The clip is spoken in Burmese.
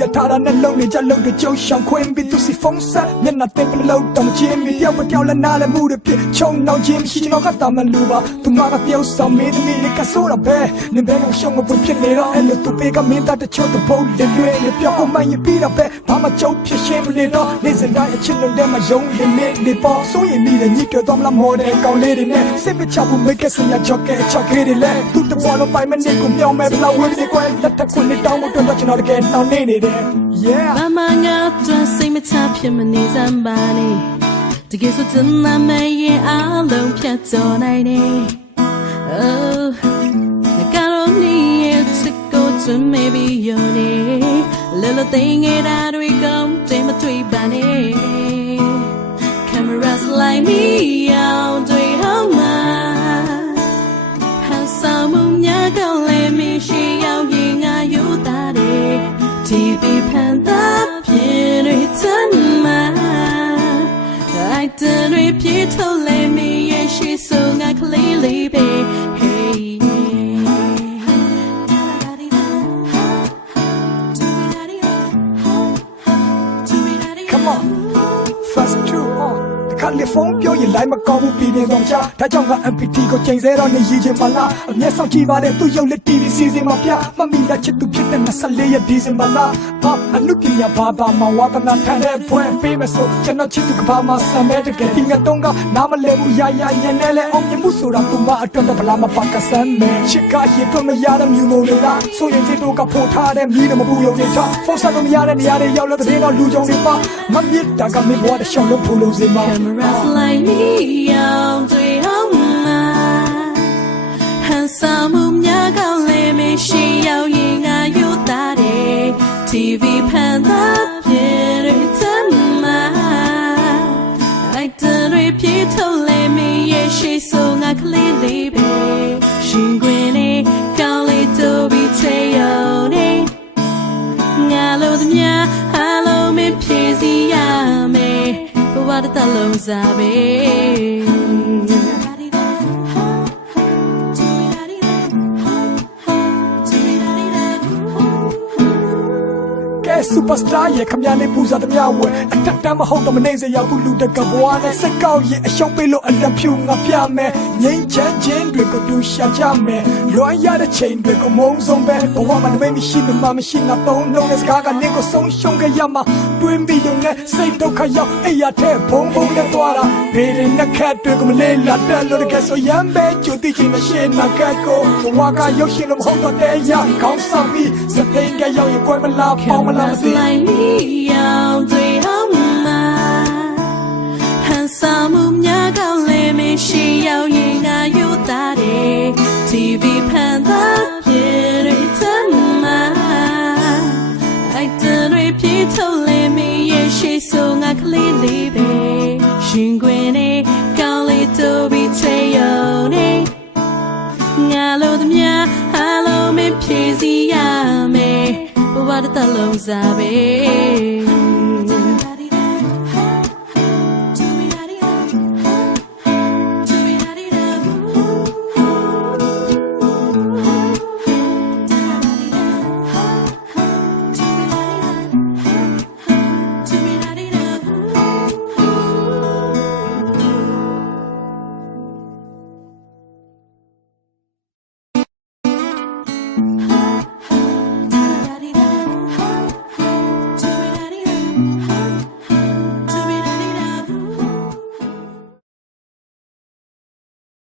ရထားတာနဲ့လုံနေကြလုံတဲ့ကျုံရှောင်ခွင်းပြီးသူစီဖုံးဆက်မျက်နှာတင်ပလို့တောင်ချင်းပြီးတယောက်တယောက်လည်းနားလည်းမှုတွေဖြစ်ချုံနောက်ချင်းရှိကျွန်တော်ကတာမလူပါသူမကတယောက်ဆောင်မင်းသမီးလေးကဆိုးတော့ပဲနေဘဲကရှောင်းမပွင့်ဖြစ်နေတော့အဲ့လိုသူပေးကမင်းသားတချို့တော့ဘုံတွေလွယ်လို့ပြောမှရင်ပြီးတော့ပဲဘာမှကြုံဖြစ်ရှင်းမနေတော့နေစတိုင်းအချစ်လုံးထဲမှာယုံနေနေပေါ်ဆိုရင်မိတယ်ညစ်တွေ့တော့မလားမော်တယ်ကောင်းလေးတွေနဲ့စိတ်မချဘူးမိတ်ကစရာချော့ကဲတွေလဲသူတပေါ်လုံးပိုင်မနေကိုမြောင်းမဲ့ဘလောက်ဝေးဒီကွယ်လက်ထက်ခွန်းတောင်းမတော့ကျွန်တော်တကယ်တောင်းနေတယ် yeah မမငါတို့စိတ်မချဖြစ်မနေစမ်းပါနဲ့တကယ်ဆိုတင်မမရဲ့အလုံးဖြတ်တော်နိုင်နေ oh ငါတို့နေရဲ့စကောချင် maybe your name little thing it out we come take my three bunny cameras like me out do it how much how some nya don't let me she out yin a you that TV panda pin return my I didn't repeat to let me yeah she so not clearly be hey come on fast two on ခါလေးဖုန်းပြောရင်လိုက်မကောင်းဘူးပြည်နေတော့ချာဒါကြောင့်က MPT ကိုချိန်ဆတော့နေရည်ချင်းမလားအမျက်စောင့်ကြည့်ပါတဲ့သူရုပ်လက် TV စီစဉ်မှာပြမမီလက်ချစ်သူဖြစ်တဲ့24ရက်ဒီဇင်ဘာလအနုပညာဘာသာမှာဝါသနာထန်တဲ့ဘွဲပေးမစို့ကျွန်တော်ချစ်သူကဘာမှာဆံမဲ့တကယ်ဒီငါတော့ကနားမလဲဘူးရရညနေလဲအောင်မြင်မှုဆိုတာသူမအတွက်တော့ဘလာမပါကဆမ်းမယ်ချစ်ကရေထွက်မရတဲ့မြူမိုတွေကဆိုရင်ချစ်တို့ကပို့ထားတဲ့မြည်တယ်မပူရုံတွေထားဖုန်းဆက်လို့မရတဲ့နေရာတွေရောက်လို့တဲ့တော့လူကြုံတွေပါမမြစ်တာကမင်းဘွားတဲ့ရှောင်းလို့ဖူလို့စေမှာ cameras like me out do it how much handsome nya gaung le me she yao yin a you that TV panda pin return my I didn't repeat to let me yeah she so not clearly be shin gwin gaung le to be tayo ne nga lo the mya hello me phisi ya me what the long zabe superstar ရဲ့ခမရနေပူဇာသမျှဝဲအတက်တမ်းမဟုတ်တော့မနေစေရဘူးလူတကဘွားနဲ့စိတ်ကောက်ရဲ့အရှုံးပေးလို့အလက်ဖြူငါပြမယ်ငိမ့်ချမ်းချင်းတွေကိုတူရှာကြမယ်လွမ်းရတဲ့ချိန်တွေကိုမုံဆုံးပဲဘဝမှာတမိတ်မရှိမှမရှိငါသုံးလုံးနဲ့စကားကနေကိုဆုံးရှုံးခဲ့ရမှာတွင်းပြီးရုံနဲ့စိတ်ဒုက္ခရောက်အိယာထဲဘုံဘုံနဲ့သွားတာဘေးရင်နဲ့ခက်တွေကိုမလေးလာတက်လို့တကယ်ဆိုရမ်းပဲကြိုတိချင်းနဲ့ရှင်းနာကတ်ကိုဘဝကရုပ်ရှင်လို့မဟုတ်တော့တဲ့ရကောင်းဆောင်ပြီးစသိန်းကရောက်ရင်ကိုယ်မလားပေါင်းမလားlike me out do how much handsome nya gaung le me she yao yin a you that TV panda pin return my I didn't repeat to let me yeah she so not clearly be shin gwin gaung le to be tayo ne nga lo the mya hello me phisi ya me what the long zabe